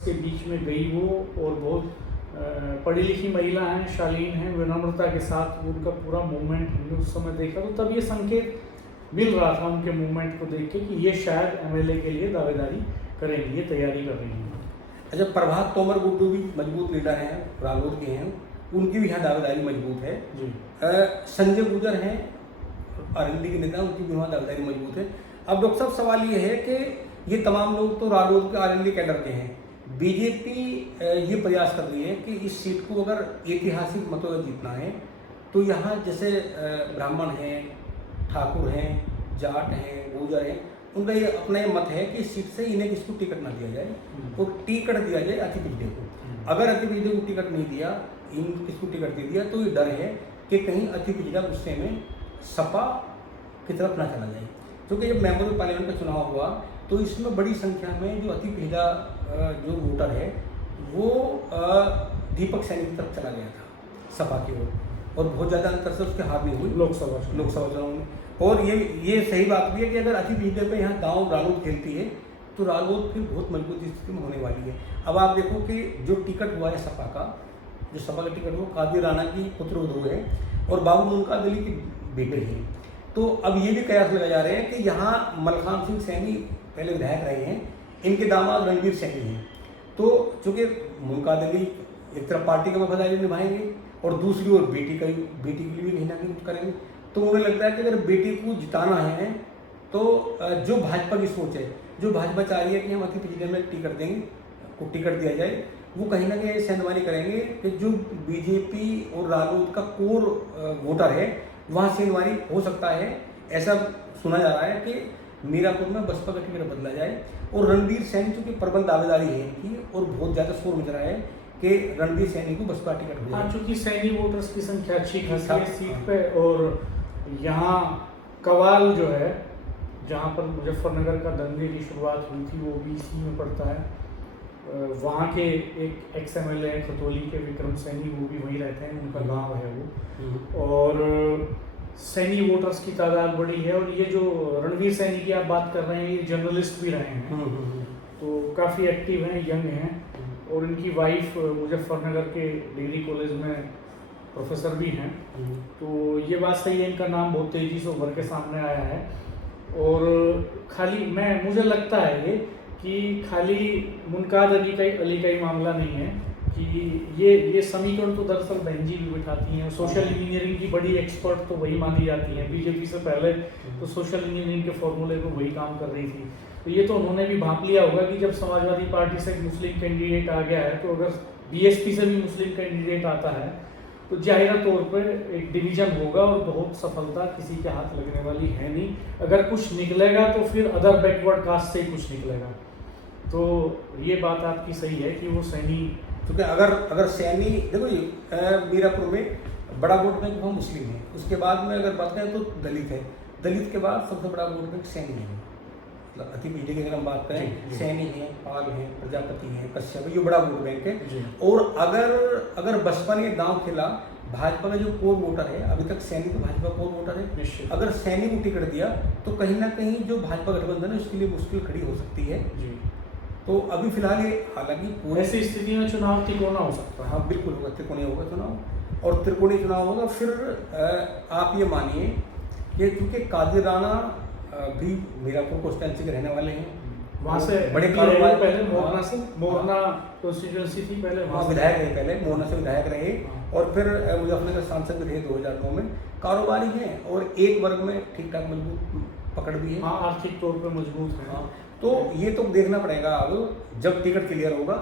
के बीच में गई वो, और बहुत पढ़ी लिखी महिला हैं, शालीन हैं, विनम्रता के साथ उनका पूरा मूवमेंट हमने उस समय देखा, तो तब ये संकेत मिल रहा था उनके मूवमेंट को देख के कि ये शायद एमएलए के लिए दावेदारी करेंगी, ये तैयारी कर रही हैं। अच्छा, प्रभात तोमर गुड्डू भी मजबूत लीडर हैं, रालोद के हैं, उनकी भी यहाँ दावेदारी मजबूत है जी। संजय गुर्जर हैं आरएलडी के नेता, उनकी भी वहाँ दावेदारी मजबूत है। अब डॉक्टर साहब सवाल ये है कि ये तमाम लोग तो रालोद के आरएलडी कैडर के हैं, बीजेपी ये प्रयास कर रही है कि इस सीट को अगर ऐतिहासिक मतों से जीतना है तो यहाँ जैसे ब्राह्मण हैं, ठाकुर हैं, जाट हैं, गुर्जर हैं, उनका ये अपना ये मत है कि इस सीट से इन्हें किसको टिकट ना दिया जाए और टिकट दिया जाए अति पिछड़े को। अगर अति पिछड़े को टिकट नहीं दिया, इन किसको टिकट दे दिया, तो ये डर है कि कहीं अति पिछड़ा गुस्से में सपा की तरफ ना चला जाए। क्योंकि जब मेंबर ऑफ पार्लियामेंट का चुनाव हुआ तो इसमें बड़ी संख्या में जो अति पिछड़ा जो वोटर है वो दीपक सैनी की तरफ चला गया था सपा की ओर, और बहुत ज़्यादा अंतर से उसके हार में हुई लोकसभा चुनाव में। और ये सही बात भी है कि अगर अति पिछड़े पे यहाँ दांव रालोद खेलती है तो रालोद फिर बहुत मजबूत स्थिति में होने वाली है। अब आप देखो कि जो टिकट हुआ है सपा का, जो सपा का टिकट हुआ कादिर राणा की पुत्रवधू है और बाबू मुनका दली की बेटे हैं। तो अब ये भी कयास लगाए जा रहे हैं कि यहाँ मलखान सिंह सैनी पहले विधायक रहे हैं, इनके दामाद रणवीर सैनी हैं, तो चूँकि मुनका दली एक तरफ पार्टी का वफादारी निभाएंगे और दूसरी ओर बेटी के लिए भी कहीं ना कहीं करेंगे, तो उन्हें लगता है कि अगर बेटी को जिताना है तो जो भाजपा की सोच है, जो भाजपा चाह रही है कि हम अति पिछड़े में टिकट देंगे, को टिकट दिया जाए, वो कहीं ना कहीं सेंधमानी करेंगे कि जो बीजेपी और रालोद का कोर वोटर है वहाँ सेंधमानी हो सकता है। ऐसा सुना जा रहा है कि मीरापुर में बसपा का टिकट बदला जाए, और रणवीर सैनी चूँकि प्रबल दावेदारी है इनकी और बहुत ज़्यादा शोर मच रहा है कि रणवीर सैनी को बसपा टिकट हो जाए। चूँकि सैनी वोटर्स की संख्या अच्छी खासी है सीट पे, और यहाँ कवाल जो है जहाँ पर मुजफ्फरनगर का दंगे की शुरुआत हुई थी वो भी इसी में पड़ता है। वहाँ के एक एक्स एमएलए खतौली के विक्रम सैनी, वो भी वहीं रहते हैं, उनका गांव है वो, और सैनी वोटर्स की तादाद बड़ी है। और ये जो रणवीर सैनी की आप बात कर रहे हैं, ये जर्नलिस्ट भी रहे हैं, तो काफ़ी एक्टिव हैं, यंग हैं, और इनकी वाइफ मुजफ्फरनगर के डिग्री कॉलेज में प्रोफेसर भी हैं। तो ये बात सही है, इनका नाम बहुत तेज़ी से उभर के सामने आया है। और खाली मुझे लगता है ये कि खाली मुनकाद अली का ही मामला नहीं है कि ये समीकरण तो दरअसल बहन जी भी बिठाती हैं। सोशल इंजीनियरिंग की बड़ी एक्सपर्ट तो वही मानी जाती हैं, बीजेपी से पहले तो सोशल इंजीनियरिंग के फॉर्मूले को वही काम कर रही थी। तो ये तो उन्होंने भी भांप लिया होगा कि जब समाजवादी पार्टी से एक मुस्लिम कैंडिडेट आ गया है, तो अगर बीएसपी से भी मुस्लिम कैंडिडेट आता है तो जाहिर तौर पर एक डिवीजन होगा, और बहुत सफलता किसी के हाथ लगने वाली है नहीं। अगर कुछ निकलेगा तो फिर अदर बैकवर्ड कास्ट से ही कुछ निकलेगा। तो ये बात आपकी सही है कि वो सैनी, क्योंकि अगर सैनी देखो ये मीरापुर में बड़ा वोट बैंक वहाँ मुस्लिम है, उसके बाद में अगर बात करें तो दलित है, दलित के बाद सबसे बड़ा वोट बैंक सैनी है। मतलब अति पिछड़े की अगर हम बात करें, सैनी है, पाल है, प्रजापति है, कश्यप है, ये बड़ा वोट बैंक है। और अगर बसपा ने दांव खेला, भाजपा का जो कोर वोटर है, अभी तक सैनी तो भाजपा कोर वोटर है, अगर सैनी को टिकट दिया तो कहीं ना कहीं जो भाजपा गठबंधन है उसके लिए मुश्किल खड़ी हो सकती है। तो अभी फिलहाल ये हालांकि ऐसी स्थिति में चुनाव तिकोना हो सकता है। हाँ बिल्कुल होगा, त्रिकोणीय होगा चुनाव, और त्रिकोणीय चुनाव होगा। फिर आप ये मानिए कि चूँकि कादिर राणा भी मीरापुर कॉन्स्टिट्यूंसी के रहने वाले हैं, वहाँ से बड़े कारोबार, पहले मोरना कॉन्स्टिट्यूंसी थी, पहले वहाँ विधायक रहे, पहले मोरना से विधायक रहे, और फिर मुजफ्फरनगर सांसद रहे 2009 में। कारोबारी हैं और एक वर्ग में ठीक ठाक मजबूत पकड़ भी है, आर्थिक तौर पर मजबूत है। हाँ, तो ये तो देखना पड़ेगा अब जब टिकट क्लियर होगा।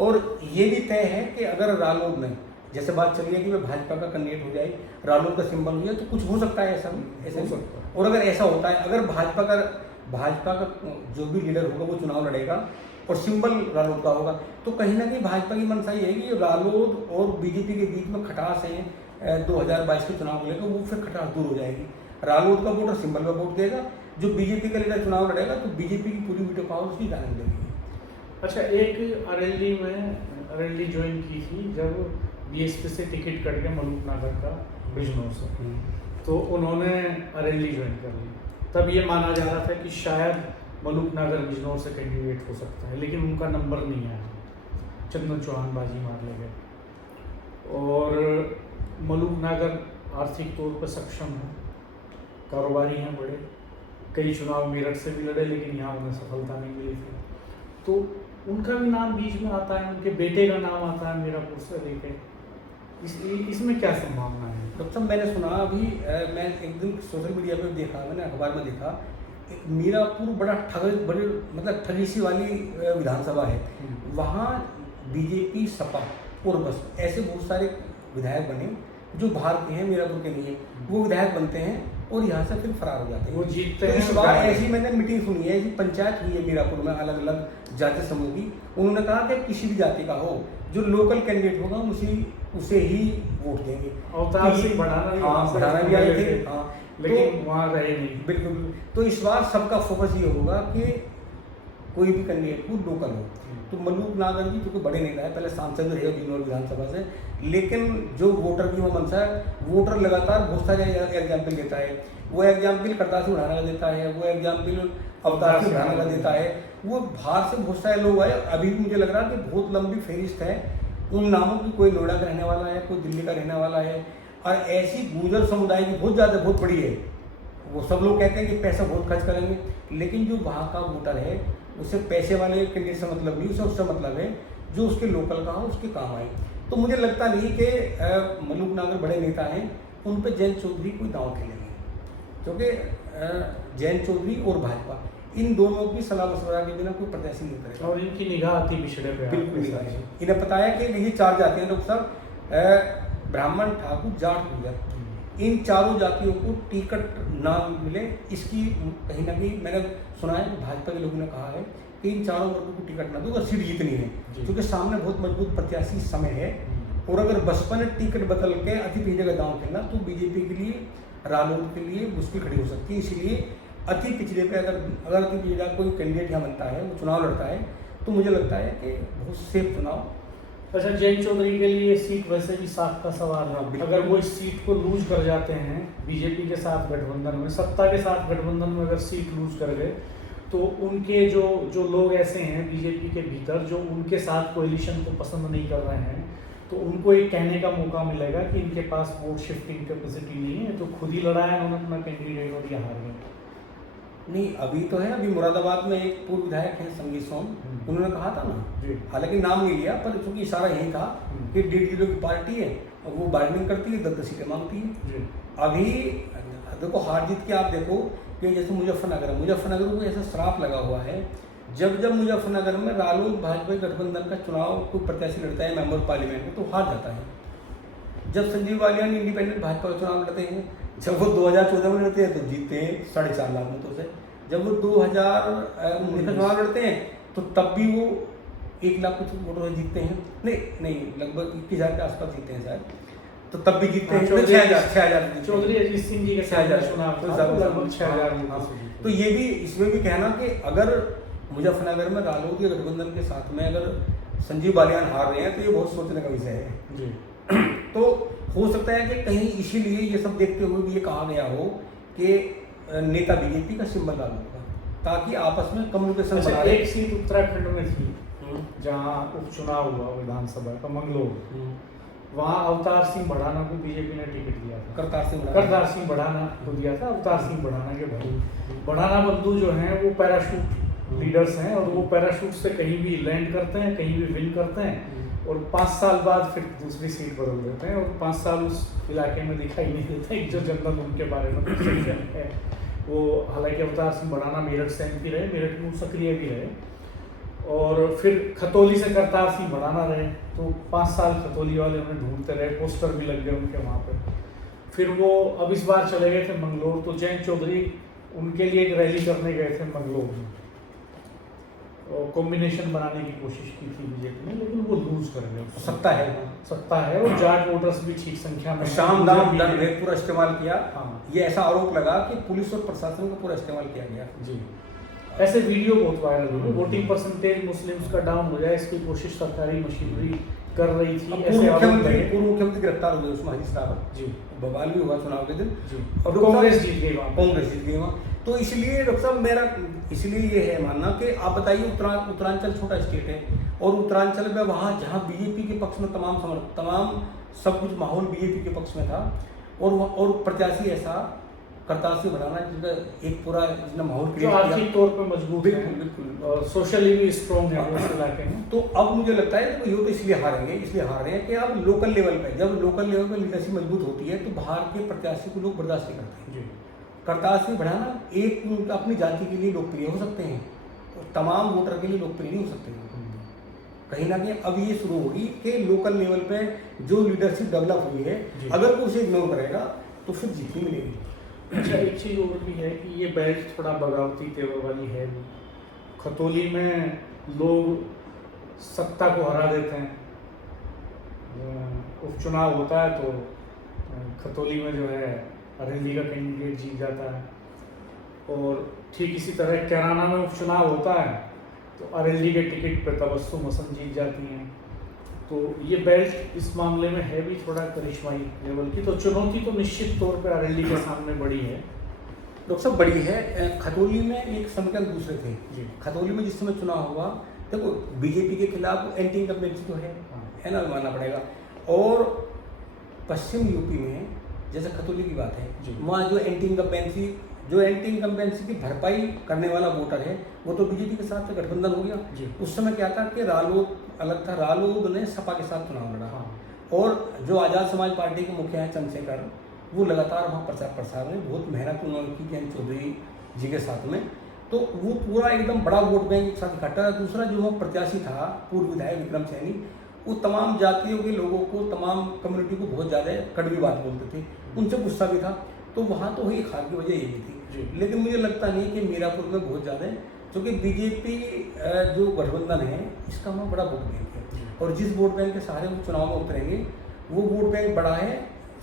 और ये भी तय है कि अगर रालोद में जैसे बात चली है कि वह भाजपा का कैंडिडेट हो जाए, रालोद का सिंबल हो जाए, तो कुछ हो सकता है, ऐसा हो सकता है। और अगर ऐसा होता है, अगर भाजपा का जो भी लीडर होगा वो चुनाव लड़ेगा और सिंबल रालोद का होगा, तो कहीं ना कहीं भाजपा की मंशा ये है कि रालोद और बीजेपी के बीच में खटास है 2022 के चुनाव को लेकर, वो फिर खटास दूर हो जाएगी। रालोद का वोटर सिंबल में वोट देगा, जो बीजेपी का लीडर चुनाव लड़ेगा तो बीजेपी की पूरी वीटो पावर उसकी जाने लगेगी। अच्छा, एक आरएलडी ज्वाइन की थी जब बीएसपी से टिकट कट गया मलूकनगर का बिजनौर से, तो उन्होंने आरएलडी ज्वाइन कर ली। तब ये माना जा रहा था कि शायद मलूकनगर बिजनौर से कैंडिडेट हो सकता है, लेकिन उनका नंबर नहीं आया। चंदन चौहान बाजी मार ले गए। और मलूक नागर आर्थिक तौर पर सक्षम हैं, कारोबारी हैं बड़े, कई चुनाव मेरठ से भी लड़े लेकिन यहाँ उन्हें सफलता नहीं मिली थी। तो उनका भी नाम बीच में आता है, उनके बेटे का नाम आता है मीरापुर से लेके। इसमें क्या संभावना है? डॉक्टर साहब मैंने सुना अभी मैं एक दिन सोशल मीडिया पर देखा, मैंने अखबार में देखा, एक मीरापुर बड़ा बड़े मतलब ठगी सी वाली विधानसभा है, वहाँ बीजेपी सपा और बस ऐसे बहुत सारे विधायक बने जो बाहर के हैं, मीरापुर के नहीं है, वो विधायक बनते हैं और यहाँ से फिर फरार हो जाते हैं, वो जीतते हैं। तो इस बार ऐसी मैंने मीटिंग सुनी है, ऐसी पंचायत हुई है मीरापुर में अलग अलग जाति समूह की। उन्होंने कहा कि किसी भी जाति का हो, जो लोकल कैंडिडेट होगा उसे ही वोट देंगे। अवतार सिंह बढ़ाना भी आए थे, हाँ, लेकिन वहाँ रहे नहीं। बिल्कुल। तो इस बार सबका फोकस ये होगा कि कोई भी कैंडिडेट हो लोकल हो। तो मलूक नागर जी जो बड़े नेता है, पहले सांसद रहे बिजनौर विधानसभा से, लेकिन जो वोटर की वो मनसा है, वोटर लगातार बहुत सारे एग्जाम्पल देता है। वो एग्जाम्पल करतार सिंह बढ़ाना का देता है, वो एग्जाम्पल अवतार सिंह बढ़ाना का देता है। वो बाहर से बहुत सारे लोग आए, अभी भी मुझे लग रहा है कि बहुत लंबी फहरिस्त है उन नामों की। कोई नोएडा का रहने वाला है, कोई दिल्ली का रहने वाला है, और ऐसी गुर्जर समुदाय की बहुत बड़ी है। वो सब लोग कहते हैं कि पैसा बहुत खर्च करेंगे, लेकिन जो वहाँ का वोटर है उसे पैसे वाले कैंडिडेट से मतलब नहीं, उसे उससे मतलब है जो उसके लोकल का हो, उसके काम आए। तो मुझे लगता नहीं कि मलूक नागर बड़े नेता हैं, उन पर जयंत चौधरी कोई दांव खेलेंगे, क्योंकि जयंत चौधरी और भाजपा इन दोनों की सलाह मशवरा के बिना कोई प्रत्याशी नहीं करेगा। और इनकी निगाह अति पिछड़े पे बिल्कुल नहीं। इन्हें पता है कि ये 4 जातियाँ लोग सब ब्राह्मण, ठाकुर, जाट, गुर्जर, इन चारों जातियों को टिकट ना मिले, इसकी कहीं ना कहीं मैंने सुना है भाजपा के लोगों ने कहा है कि इन चारों वर्गों को टिकट ना दो अगर सीट जीतनी है, क्योंकि सामने बहुत मजबूत प्रत्याशी समय है। और अगर बसपा ने टिकट बदल के अति पिछड़े का दांव खेलना तो बीजेपी के लिए, रालोद के लिए मुश्किल खड़ी हो सकती है। इसलिए अति पिछड़े पे अगर अति पिछड़ा कोई कैंडिडेट यहाँ बनता है, वो चुनाव लड़ता है, तो मुझे लगता है कि बहुत सेफ चुनाव। अच्छा, जयंत चौधरी के लिए सीट वैसे भी साफ का सवाल है। अगर वो इस सीट को लूज कर जाते हैं बीजेपी के साथ गठबंधन में, सत्ता के साथ गठबंधन में अगर सीट लूज कर गए, तो उनके जो लोग ऐसे हैं बीजेपी के भीतर जो उनके साथ कोalition को पसंद नहीं कर रहे हैं, तो उनको एक कहने का मौका मिलेगा कि इनके पास वोट शिफ्टिंग कैपेसिटी नहीं है, तो खुद ही लड़ाया उन्होंने अपना कैंडिडेट और ये हार गए। नहीं, अभी तो है, अभी मुरादाबाद में एक पूर्व विधायक है संगीत सोम, उन्होंने कहा था ना, हालांकि नाम नहीं लिया, पर चूंकि इशारा यही था कि 1.5 किलो की पार्टी है और वो बार्गेनिंग करती है, 10 सीटें मांगती है। अभी देखो हार जीत के आप देखो कि जैसे मुजफ्फरनगर में ऐसा श्राप लगा हुआ है, जब मुजफ्फरनगर में रालोद भाजपा गठबंधन का चुनाव कोई प्रत्याशी लड़ता है मेंबर पार्लियामेंट में तो हार जाता है। जब संजीव बालियान इंडिपेंडेंट भाजपा का चुनाव लड़ते हैं, जब वो 2014 में लड़ते हैं तो जीतते हैं 4.5 लाख मतों से। जब वो 2019 का चुनाव लड़ते हैं तो तब भी वो 1 लाख कुछ वोटों से जीतते हैं, नहीं लगभग 21,000 के आसपास जीतते हैं शायद, तो तब भी जीतते हैं 6,000 चौधरी अजीत सिंह जी के 6,000 चुनाव तो लगभग 6,000। तो ये भी इसमें भी कहना कि अगर मुजफ्फरनगर में रालोद के गठबंधन के साथ में अगर संजीव बालियान हार रहे हैं तो ये बहुत सोचने का विषय है जी। तो हो सकता है कि कहीं इसीलिए ये सब देखते हुए भी ये कहा गया हो कि नेता बीजेपी का सिंबल डाल होगा ताकि आपस में कम्युनिकेशन बना रहे। एक सीट उत्तराखंड में थी जहाँ उपचुनाव हुआ विधानसभा का, मंगलोर, वहाँ अवतार सिंह बढ़ाना को बीजेपी ने टिकट दिया था। करतार सिंह बढ़ाना को दिया था, अवतार सिंह बढ़ाना के भाई बढ़ाना बंधु जो हैं वो पैराशूट लीडर्स हैं, और वो पैराशूट से कहीं भी लैंड करते हैं, कहीं भी विन करते हैं, और 5 साल बाद फिर दूसरी सीट बदल देते हैं, और 5 साल उस इलाके में दिखाई नहीं देता है जो जनता उनके बारे में है वो। हालांकि अवतार सिंह बढ़ाना मेरठ से एमपी रहे, मेरठ में सक्रिय भी रहे, और फिर खतौली से करतार सिंह बढ़ाना रहे, तो 5 साल खतौली वाले उन्हें ढूंढते रहे, पोस्टर भी लग गए उनके वहाँ पर। फिर वो अब इस बार चले गए थे मंगलोर, तो जयंत चौधरी उनके लिए एक रैली करने गए थे मंगलोर में, और कॉम्बिनेशन बनाने की कोशिश की थी बीजेपी ने, लेकिन वो लूज कर गए। सत्ता है और जाट वोटर्स भी ठीक संख्या में, शाम दाम दंड भेद पूरा इस्तेमाल किया। ये ऐसा आरोप लगा कि पुलिस और प्रशासन का पूरा इस्तेमाल किया गया जी। ऐसे वीडियो बहुत वायरल हुए, वोटिंग परसेंटेज मुस्लिम्स का डाउन हो जाए इसकी कोशिश सरकारी मशीनरी कर रही थी। पूर्व मुख्यमंत्री गिरफ्तार हो गए उसमें हरीश रावत जी, बवाल भी हुआ चुनाव के दिन, और कांग्रेस जीत गई वहाँ। तो इसलिए डॉक्टर साहब मेरा इसलिए ये है मानना कि आप बताइए उत्तरांचल छोटा स्टेट है और उत्तरांचल में वहाँ जहाँ बीजेपी के पक्ष में तमाम सब कुछ माहौल बीजेपी के पक्ष में था और प्रत्याशी ऐसा करतारसी बनाना जिसका एक पूरा जिसने माहौल जो आर्थिक तौर पर मजबूत है, बिल्कुल और सोशली भी स्ट्रॉन्ग है उस इलाके में। तो अब मुझे लगता है कि ये तो इसलिए हार रहे हैं कि अब लोकल लेवल पे जब लोकल लेवल पे लीडरशिप मजबूत होती है तो बाहर के प्रत्याशी को लोग बर्दाश्त नहीं करते हैं। करतारसी बढ़ाना एक अपनी जाति के लिए लोकप्रिय हो सकते हैं और तमाम वोटर के लिए लोकप्रिय नहीं हो सकते हैं। कहीं ना कहीं अब ये शुरू होगी कि लोकल लेवल पे जो लीडरशिप डेवलप हुई है अगर वो उसे इग्नोर करेगा तो फिर जीत नहीं मिलेगी। अच्छा, एक चीज़ और भी है कि ये बेल्ट थोड़ा बगावती तेवर वाली है भी। खतौली में लोग सत्ता को हरा देते हैं, उपचुनाव होता है तो खतौली में जो है अरेंजी का कैंडिडेट जीत जाता है, और ठीक इसी तरह कैराना में उपचुनाव होता है तो अरेंजी के टिकट पर तबस्सुम हसन जीत जाती हैं। तो ये बेल्ट इस मामले में है भी थोड़ा करिश्माई लेवल की, तो चुनौती तो निश्चित तौर पर अरेंजी के सामने बड़ी है। डॉक्टर साहब बड़ी है। खतौली में एक समीकरण दूसरे थे जी। खतौली में जिस समय चुनाव हुआ देखो बीजेपी के खिलाफ एंटी इनकम्बेंसी तो है ना, मानना पड़ेगा। और पश्चिम यूपी में जैसे खतौली की बात है वहाँ जो एंटी इनकम्बेंसी की भरपाई करने वाला वोटर है वो तो बीजेपी के साथ गठबंधन हो गया। उस समय क्या था कि रालोद अलग था, रालोद ने सपा के साथ चुनाव लड़ा और जो आज़ाद समाज पार्टी के मुखिया हैं चंद्रशेखर वो लगातार वहाँ प्रचार प्रसार में बहुत मेहनत उन्होंने की जयंत चौधरी जी के साथ में, तो वो पूरा एकदम बड़ा वोट बैंक एक साथ इकट्ठा। दूसरा जो वहाँ प्रत्याशी था पूर्व विधायक विक्रम सैनी, वो तमाम जातियों के लोगों को तमाम कम्युनिटी को बहुत ज़्यादा कड़वी बात बोलते थे, उनसे गुस्सा भी था। तो वहाँ तो हुई हार की वजह ये भी थी। लेकिन मुझे लगता नहीं कि मीरापुर में बहुत ज़्यादा है क्योंकि बीजेपी जो गठबंधन है इसका वहाँ बड़ा वोट बैंक है और जिस वोट बैंक के सहारे वो चुनाव में उतरेंगे वो वोट बैंक बड़ा है।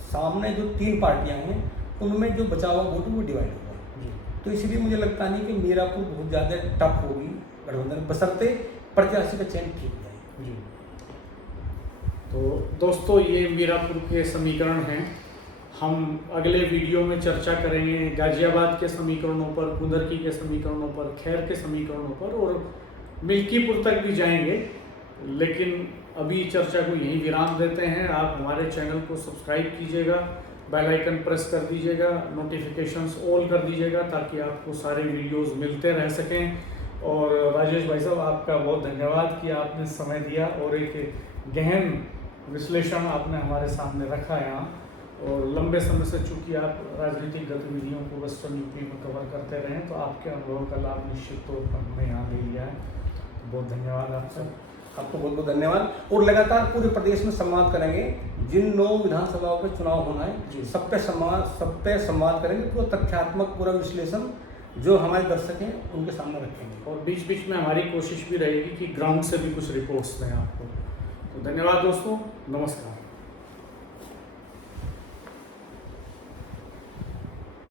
सामने जो 3 पार्टियां हैं उनमें जो बचा हुआ वोट वो डिवाइड होगा। तो इसलिए मुझे लगता नहीं कि मीरापुर बहुत ज़्यादा टफ होगी गठबंधन, बशर्ते प्रत्याशी का चयन ठीक जाए। तो दोस्तों ये मीरापुर के समीकरण हैं। हम अगले वीडियो में चर्चा करेंगे गाजियाबाद के समीकरणों पर, कुंदरकी के समीकरणों पर, खैर के समीकरणों पर और मिल्कीपुर तक भी जाएंगे। लेकिन अभी चर्चा को यहीं विराम देते हैं। आप हमारे चैनल को सब्सक्राइब कीजिएगा, बेल आइकन प्रेस कर दीजिएगा, नोटिफिकेशंस ऑल कर दीजिएगा ताकि आपको सारे वीडियोस मिलते रह सकें। और राजेश भाई साहब आपका बहुत धन्यवाद कि आपने समय दिया और एक गहन विश्लेषण आपने हमारे सामने रखा यहाँ। और लंबे समय से चूंकि आप राजनीतिक गतिविधियों को वेस्टर्न यूपी में कवर करते रहे तो आपके अनुभव का लाभ निश्चित तौर पर हमने यहाँ ले लिया है। तो बहुत धन्यवाद आपको बहुत बहुत धन्यवाद। और लगातार पूरे प्रदेश में संवाद करेंगे, जिन 9 विधानसभाओं पे चुनाव होना है सब पे संवाद करेंगे, पूरा तथ्यात्मक पूरा विश्लेषण जो हमारे दर्शक हैं उनके सामने रखेंगे और बीच बीच में हमारी कोशिश भी रहेगी कि ग्राउंड से भी कुछ रिपोर्ट्स दें आपको। तो धन्यवाद दोस्तों, नमस्कार।